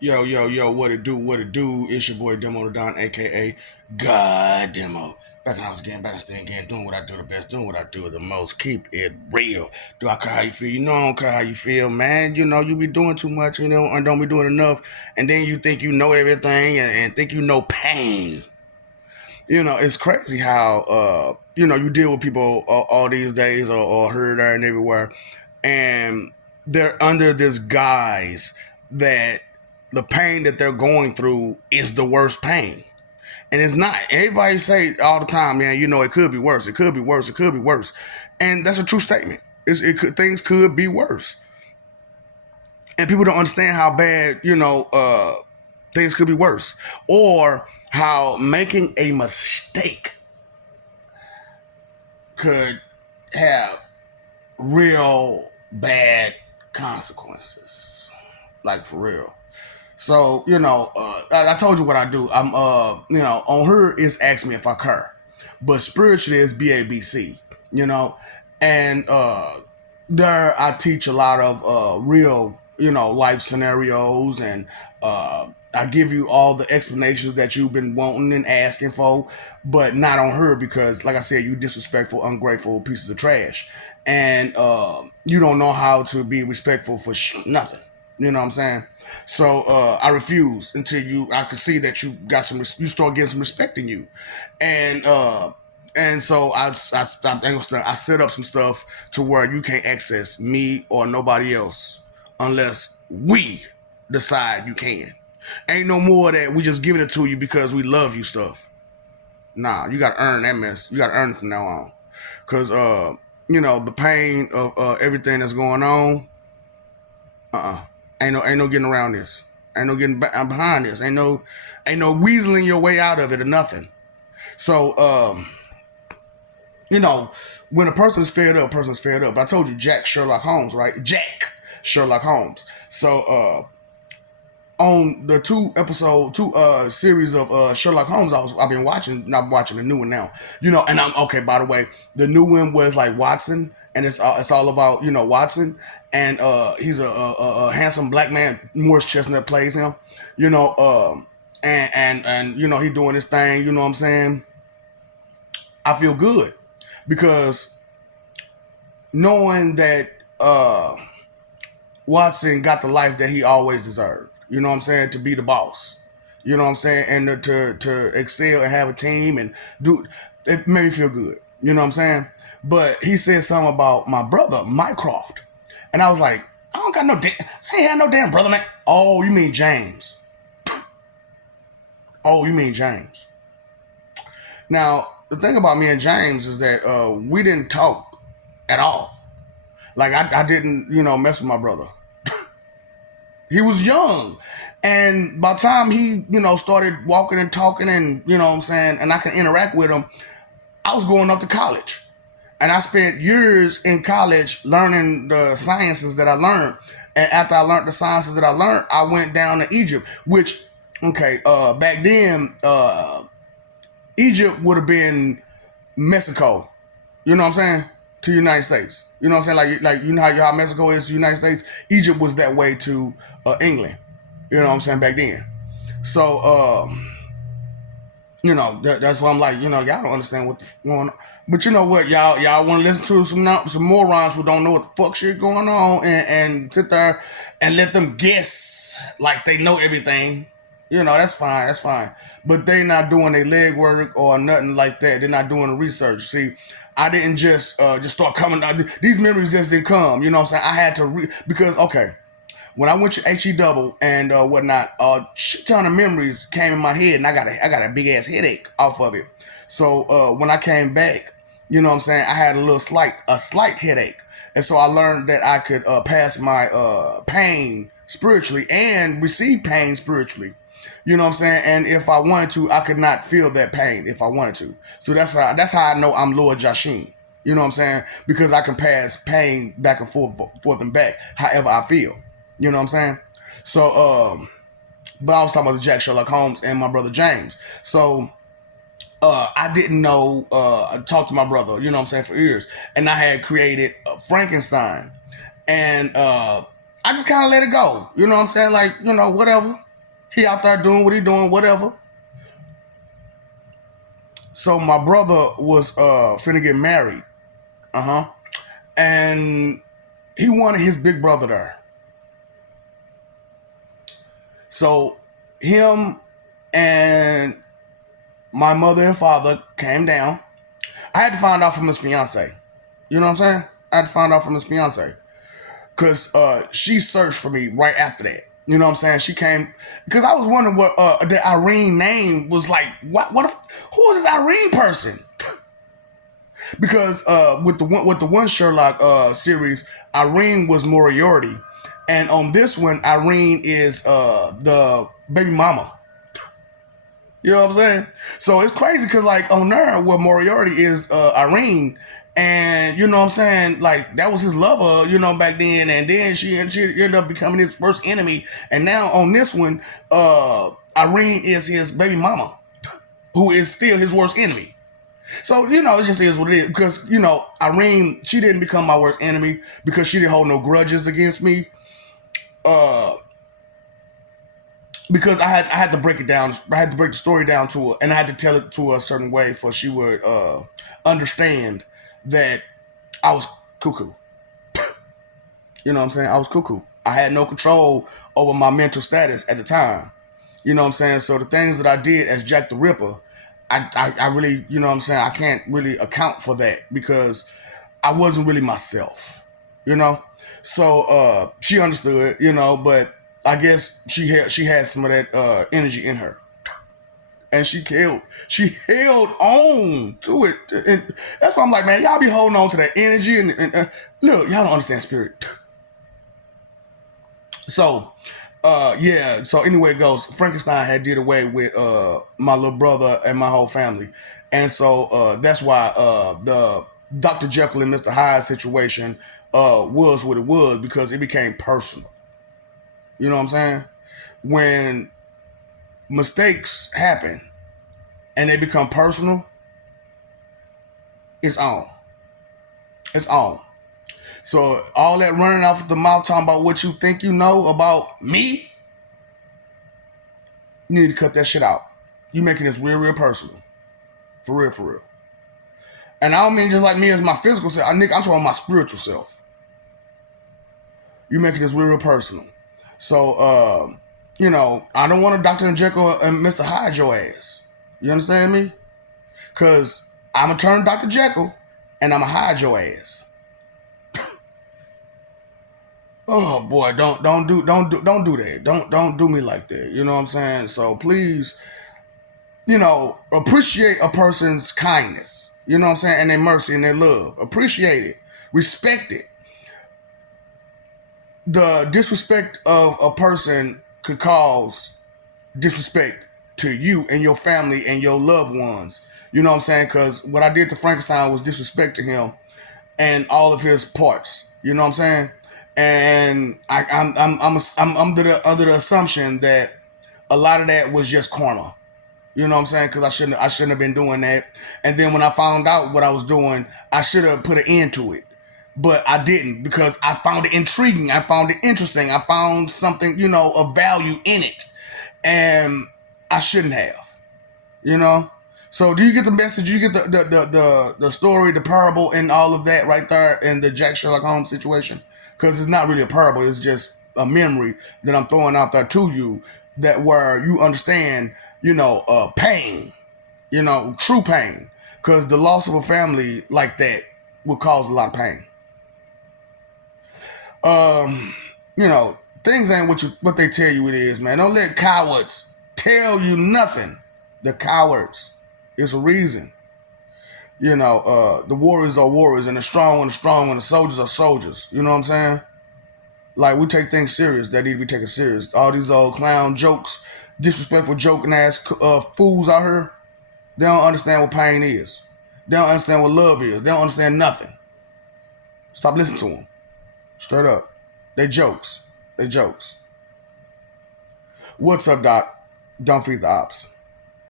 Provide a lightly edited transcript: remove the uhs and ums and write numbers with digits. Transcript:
Yo, yo, yo, what it do, what it do? It's your boy Demo Don, aka God Demo. Back in the house again, back in the stand again, doing what I do the best, doing what I do the most. Keep it real. Do I care how you feel? You know I don't care how you feel, man. You know, you be doing too much, and don't be doing enough. And then you think you know everything and think you know pain. It's crazy how you deal with people all these days or here, there, and everywhere, and they're under this guise that the pain that they're going through is the worst pain. And it's not. Everybody say all the time, man, it could be worse. It could be worse. It could be worse. And that's a true statement. Things could be worse. And people don't understand how bad, things could be worse. Or how making a mistake could have real bad consequences. Like for real. So, I told you what I do. I'm, on her is ask me if I care. But spiritually is BABC, And there I teach a lot of real, life scenarios and I give you all the explanations that you've been wanting and asking for, but not on her because, like I said, you disrespectful, ungrateful pieces of trash. And you don't know how to be respectful for nothing. You know what I'm saying? So I refuse until I can see that you got you start getting some respect in you, and so I stopped. I set up some stuff to where you can't access me or nobody else unless we decide you can. Ain't no more that we just giving it to you because we love you stuff. Nah, you gotta earn that mess. You gotta earn it from now on, cause the pain of everything that's going on. Ain't no getting around this. Ain't no getting behind this. Ain't no weaseling your way out of it or nothing. So when a person is fed up, person's fed up. But I told you Jack Sherlock Holmes, right? Jack Sherlock Holmes. So on the two series of Sherlock Holmes I've been watching. Not watching the new one now. And I'm okay. By the way, the new one was like Watson, and it's all about Watson, and he's a handsome black man. Morris Chestnut plays him. And he doing his thing. You know what I'm saying? I feel good because knowing that Watson got the life that he always deserved. You know what I'm saying? To be the boss. You know what I'm saying? And to excel and have a team and do it made me feel good. You know what I'm saying? But he said something about my brother, Mycroft. And I was like, I ain't had no damn brother, man. Oh, you mean James. Oh, you mean James. Now, the thing about me and James is that we didn't talk at all. Like I didn't, mess with my brother. He was young. And by the time he, started walking and talking and, what I'm saying, and I can interact with him, I was going up to college. And I spent years in college learning the sciences that I learned. And after I learned the sciences that I learned, I went down to Egypt, which, back then, Egypt would have been Mexico. You know what I'm saying? To the United States. You know what I'm saying? Like you know how Mexico is to the United States? Egypt was that way to England. You know what I'm saying? Back then. So, that's why I'm like, y'all don't understand what the going on. But you know what? Y'all want to listen to some morons who don't know what the fuck shit going on and sit there and let them guess like they know everything. That's fine. That's fine. But they not doing their leg work or nothing like that. They're not doing the research. See, I didn't just start coming out. These memories just didn't come. You know what I'm saying? I had to because when I went to HE double and whatnot, shit ton of memories came in my head, and I got a big ass headache off of it. So when I came back, you know what I'm saying, I had a slight headache, and so I learned that I could pass my pain spiritually and receive pain spiritually. You know what I'm saying? And if I wanted to, I could not feel that pain if I wanted to. So that's how I know I'm Lord Jashin. You know what I'm saying? Because I can pass pain back and forth and back, however I feel. You know what I'm saying? So, but I was talking about the Jack Sherlock Holmes and my brother James. So, I didn't know. I talked to my brother, you know what I'm saying, for years, and I had created Frankenstein, and I just kind of let it go. You know what I'm saying? Like, whatever. He out there doing what he doing, whatever. So my brother was finna get married. Uh-huh. And he wanted his big brother there. So him and my mother and father came down. I had to find out from his fiance. You know what I'm saying? I had to find out from his fiance. Because she searched for me right after that. You know what I'm saying? She came because I was wondering what the Irene name was like. What? Who is this Irene person? Because with the one Sherlock series, Irene was Moriarty, and on this one, Irene is the baby mama. You know what I'm saying? So it's crazy because like on there, where Moriarty is Irene, and you know what I'm saying, like that was his lover, you know, back then, and then she ended up becoming his worst enemy, and now on this one, Irene is his baby mama, who is still his worst enemy. So, you know, it just is what it is. Because, you know, Irene, she didn't become my worst enemy because she didn't hold no grudges against me. Because I had to break it down. I had to break the story down to her, and I had to tell it to her a certain way for she would understand that I was cuckoo. You know what I'm saying? I was cuckoo. I had no control over my mental status at the time. You know what I'm saying? So the things that I did as Jack the Ripper, I really, you know what I'm saying, I can't really account for that because I wasn't really myself, you know? So she understood, you know, but I guess she had some of that energy in her. And she held on to it. And that's why I'm like, man, y'all be holding on to that energy. And look, y'all don't understand spirit. So, yeah. So anyway, it goes. Frankenstein had did away with my little brother and my whole family, and so that's why the Dr. Jekyll and Mr. Hyde situation was what it was because it became personal. You know what I'm saying? When mistakes happen and they become personal, it's on. It's on. So all that running off the mouth talking about what you think you know about me, you need to cut that shit out. You making this real, real personal. For real, for real. And I don't mean just like me as my physical self. I'm talking about my spiritual self. You making this real, real personal. So, you know, I don't want to Dr. Jekyll and Mr. Hyde your ass. You understand me? Because I'm going to turn Dr. Jekyll and I'm going to hide your ass. Oh boy, don't do that. Don't do me like that. You know what I'm saying? So please, you know, appreciate a person's kindness. You know what I'm saying? And their mercy and their love. Appreciate it. Respect it. The disrespect of a person could cause disrespect to you and your family and your loved ones. You know what I'm saying? Because what I did to Frankenstein was disrespect to him and all of his parts. You know what I'm saying? And I'm under the assumption that a lot of that was just karma. You know what I'm saying? Because I shouldn't have been doing that. And then when I found out what I was doing, I should have put an end to it. But I didn't because I found it intriguing. I found it interesting. I found something, you know, of value in it. And I shouldn't have. You know? So do you get the message? You get the story, the parable, and all of that right there in the Jack Sherlock Holmes situation? Because it's not really a parable. It's just a memory that I'm throwing out there to you that where you understand, you know, pain, you know, true pain. Because the loss of a family like that will cause a lot of pain. You know, things ain't what they tell you it is, man. Don't let cowards tell you nothing. The cowards. It's a reason. You know, the warriors are warriors, and the strong one, the soldiers are soldiers. You know what I'm saying? Like, we take things serious that need to be taken serious. All these old clown jokes, disrespectful joking ass fools out here, they don't understand what pain is. They don't understand what love is. They don't understand nothing. Stop listening to them. Straight up. They jokes. What's up, Doc? Don't feed the ops.